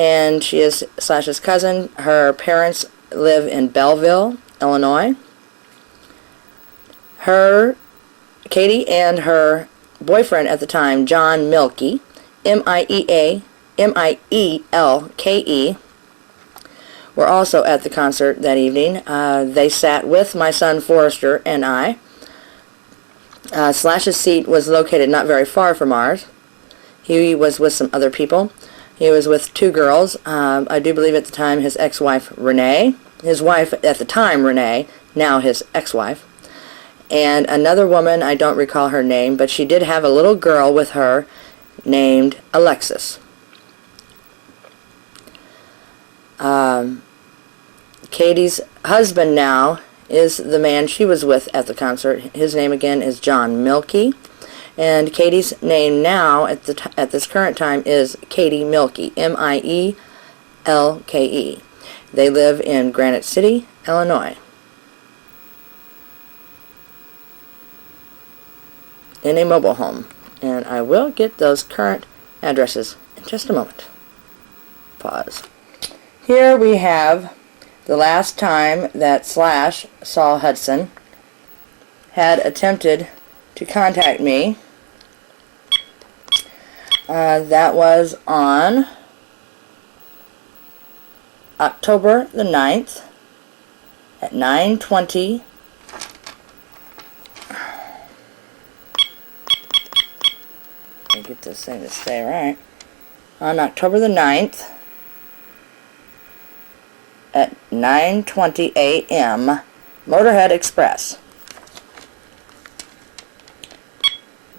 and she is Slash's cousin. Her parents live in Belleville, Illinois. Katie and her boyfriend at the time, John Milke, M-I-E-L-K-E, were also at the concert that evening. They sat with my son Forrester and I. Slash's seat was located not very far from ours. He was with some other people. He was with two girls. I do believe at the time his ex-wife, Renee. His wife at the time, Renee, now his ex-wife. And another woman, I don't recall her name, but she did have a little girl with her named Alexis. Katie's husband now is the man she was with at the concert. His name again is John Milke. And Katie's name now at this current time is Katie Milke, M-I-E-L-K-E. They live in Granite City, Illinois, in a mobile home. And I will get those current addresses in just a moment. Pause. Here we have the last time that Slash Saul Hudson had attempted to contact me. That was on October the 9th at 9:20. Let me get this thing to stay right. On October the 9th at 9:20 a.m. Motorhead Express.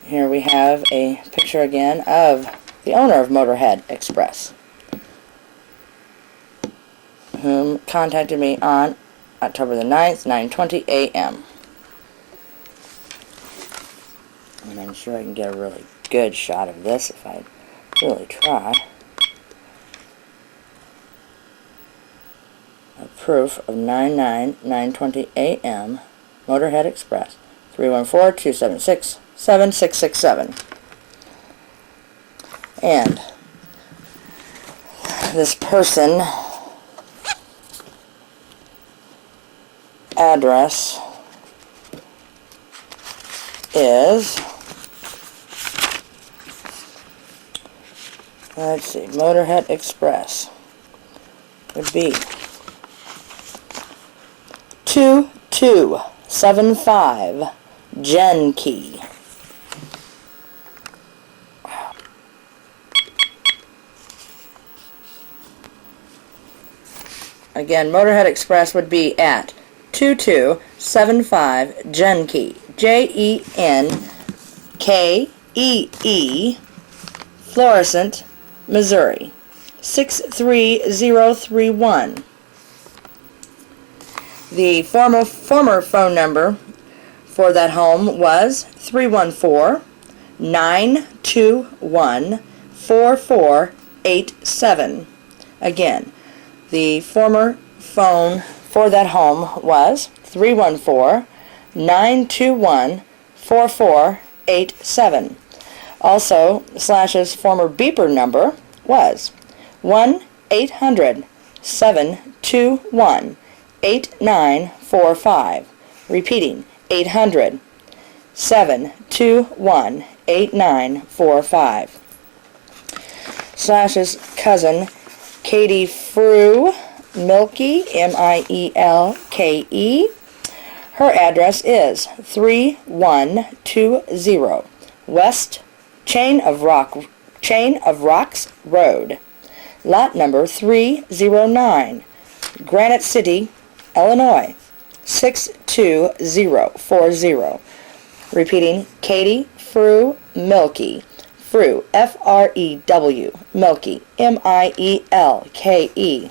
Here we have a picture again of the owner of Motorhead Express, whom contacted me on October the 9th, 9:20 a.m. And I'm sure I can get a really good shot of this if I really try. A proof of 9/9/9:20 a.m. Motorhead Express, 314-276-7667. And this person address is, let's see, Motorhead Express would be 2275 Gn'R. Again, Motorhead Express would be at 2275 Gn'R, J-E-N-K-E-E, Florissant, Missouri, 63031. The former phone number for that home was 314-921-4487. Again, the former phone for that home was 314-921-4487. Also, Slash's former beeper number was 1-800-721-8945. Repeating, 800-721-8945. Slash's cousin, Katie Milke, M-I-E-L-K-E. Her address is 3120 West Chain of Rocks Road, lot number 309, Granite City, Illinois, 62040. Repeating, Katie Milke, F-R-E-W, Milke, M-I-E-L-K-E.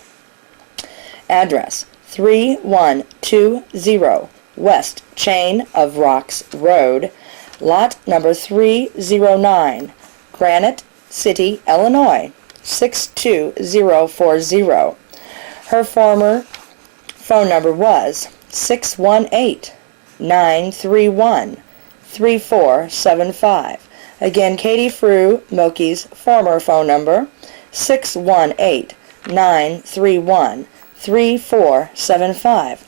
Address 3120 West Chain of Rocks Road, lot number 309, Granite City, Illinois, 62040. Her former phone number was 618-931-3475. Again, Katie Milke's former phone number, 618 931-3475.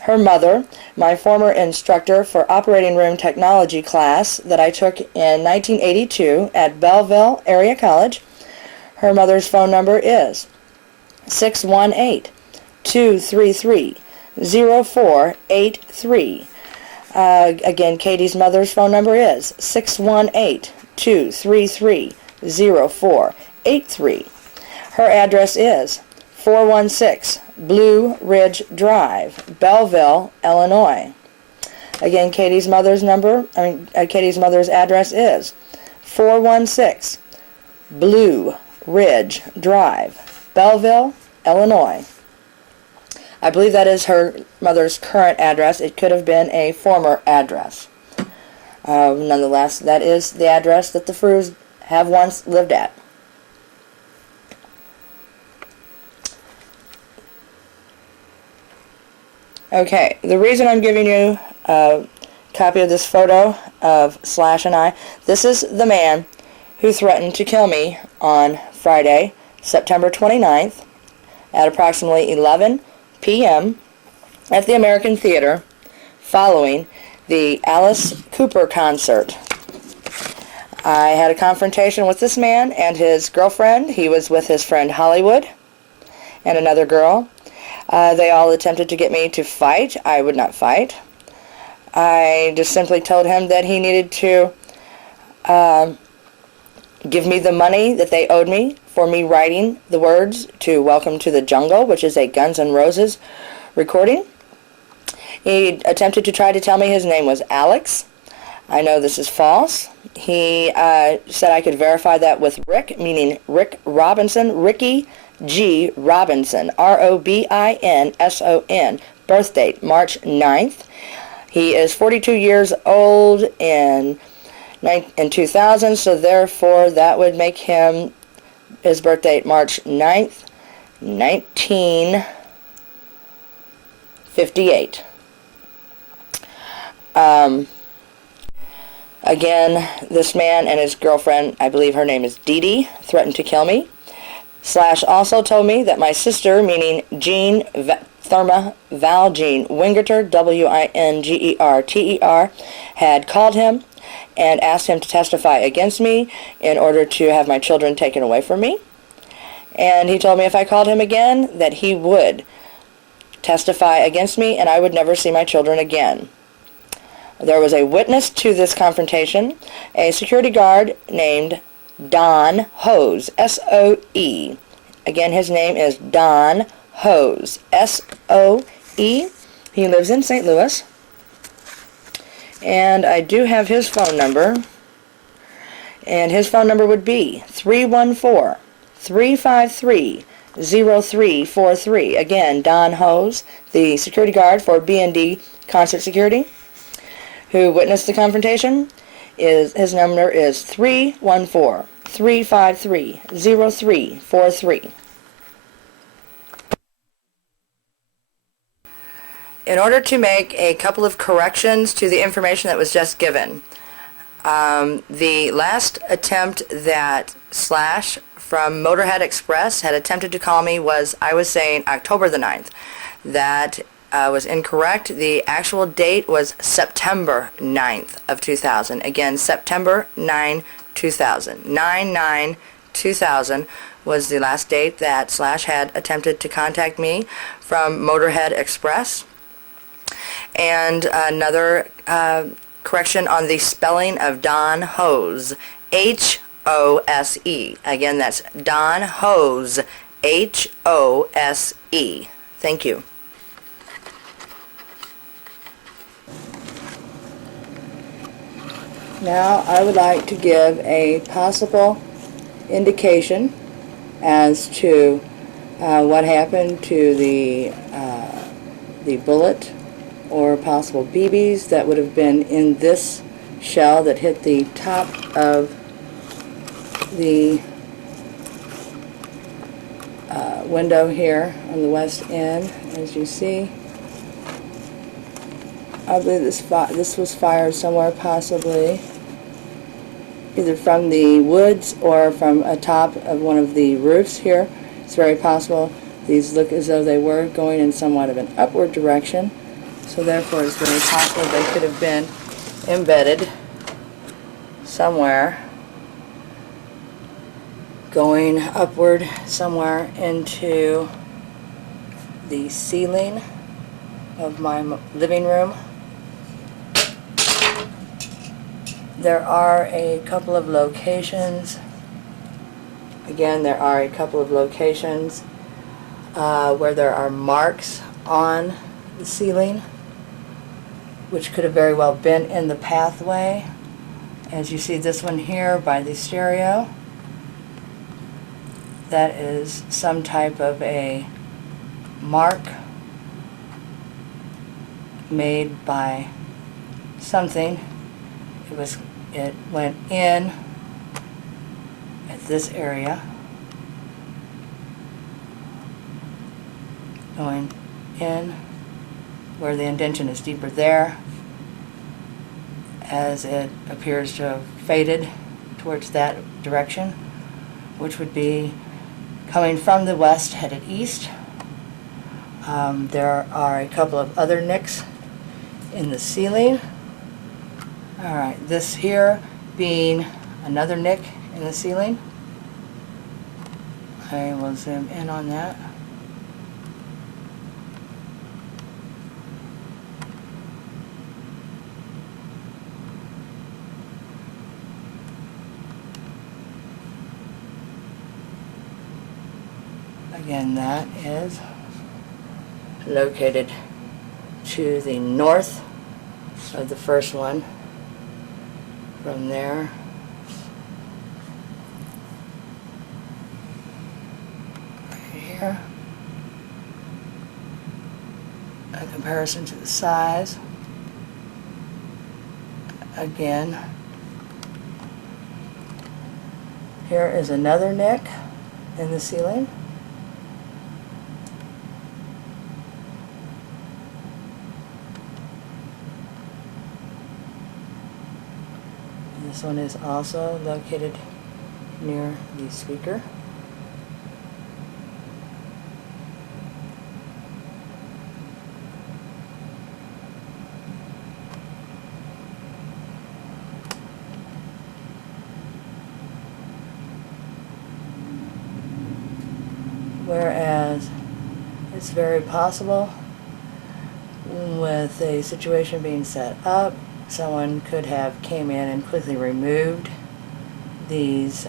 Her mother, my former instructor for operating room technology class that I took in 1982 at Belleville Area College, her mother's phone number is 618-233-0483. Again, Katie's mother's phone number is 618-233-0483. Her address is 416 Blue Ridge Drive, Belleville, Illinois. Again, Katie's mother's address is 416 Blue Ridge Drive, Belleville, Illinois. I believe that is her mother's current address. It could have been a former address. Nonetheless, that is the address that the Frews have once lived at. Okay, the reason I'm giving you a copy of this photo of Slash and I, this is the man who threatened to kill me on Friday, September 29th at approximately 11 p.m. at the American Theater following the Alice Cooper concert. I had a confrontation with this man and his girlfriend. He was with his friend Hollywood and another girl. They all attempted to get me to fight. I would not fight. I just simply told him that he needed to give me the money that they owed me for me writing the words to Welcome to the Jungle, which is a Guns N' Roses recording. He attempted to try to tell me his name was Alex. I know this is false. He said I could verify that with Rick, meaning Rick Robinson, Ricky G. Robinson, R-O-B-I-N-S-O-N, birth date March 9th. He is 42 years old in 2000, so therefore that would make him, his birth date March 9th, 1958. Again, this man and his girlfriend, I believe her name is Dee Dee, threatened to kill me. Slash also told me that my sister, meaning Jean Therma Val Jean Wingerter, W-I-N-G-E-R-T-E-R, had called him and asked him to testify against me in order to have my children taken away from me. And he told me if I called him again that he would testify against me and I would never see my children again. There was a witness to this confrontation, a security guard named Don Hose, S-O-E. Again, his name is Don Hose, S-O-E. He lives in St. Louis. And I do have his phone number. And his phone number would be 314-353-0343. Again, Don Hose, the security guard for B&D Concert Security, who witnessed the confrontation. His number is 314-353-0343. In order to make a couple of corrections to the information that was just given, the last attempt that Slash from Motorhead Express had attempted to call me was, I was saying, October the 9th. That was incorrect. The actual date was September 9th of 2000. Again, September 9, 2000. 9/9/2000 was the last date that Slash had attempted to contact me from Motorhead Express. And another correction on the spelling of Don Hose, H-O-S-E. Again, that's Don Hose, H-O-S-E. Thank you. Now I would like to give a possible indication as to what happened to the bullet or possible BBs that would have been in this shell that hit the top of the window here on the west end, as you see. I believe this was fired somewhere, possibly either from the woods or from atop of one of the roofs here. It's very possible these look as though they were going in somewhat of an upward direction, so therefore it's very possible they could have been embedded somewhere, going upward somewhere into the ceiling of my living room. There are a couple of locations. Again, there are a couple of locations where there are marks on the ceiling, which could have very well been in the pathway. As you see this one here by the stereo, that is some type of a mark made by something. It went in at this area, going in where the indentation is deeper there, as it appears to have faded towards that direction, which would be coming from the west headed east. There are a couple of other nicks in the ceiling. Alright, this here being another nick in the ceiling. I will zoom in on that. Again, that is located to the north of the first one. From there, right here, a comparison to the size. Again, here is another nick in the ceiling. This one is also located near the speaker. Whereas it's very possible, with a situation being set up, someone could have came in and quickly removed these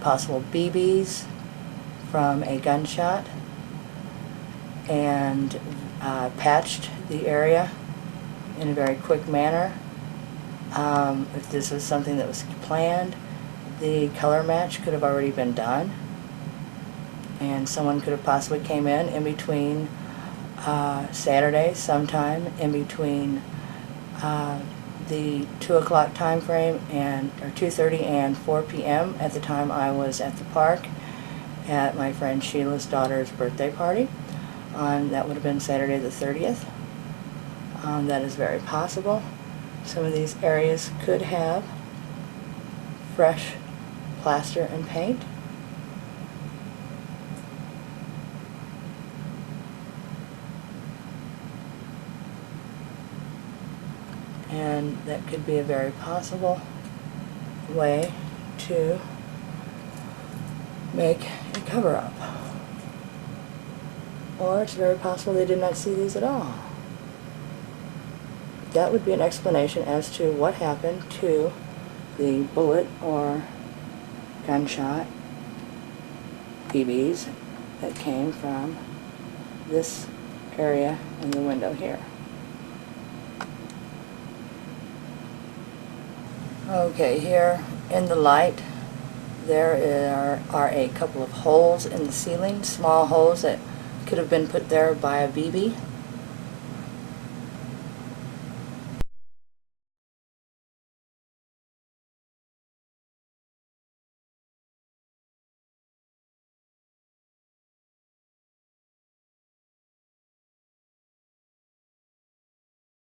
possible BBs from a gunshot and patched the area in a very quick manner. If this was something that was planned, the color match could have already been done, and someone could have possibly came in between Saturday, sometime in between the 2 o'clock time frame or 2:30 and 4 p.m. at the time I was at the park at my friend Sheila's daughter's birthday party. That would have been Saturday the 30th. That is very possible. Some of these areas could have fresh plaster and paint. And that could be a very possible way to make a cover-up. Or it's very possible they did not see these at all. That would be an explanation as to what happened to the bullet or gunshot BBs that came from this area in the window here. Okay, here in the light there are a couple of holes in the ceiling, small holes that could have been put there by a BB.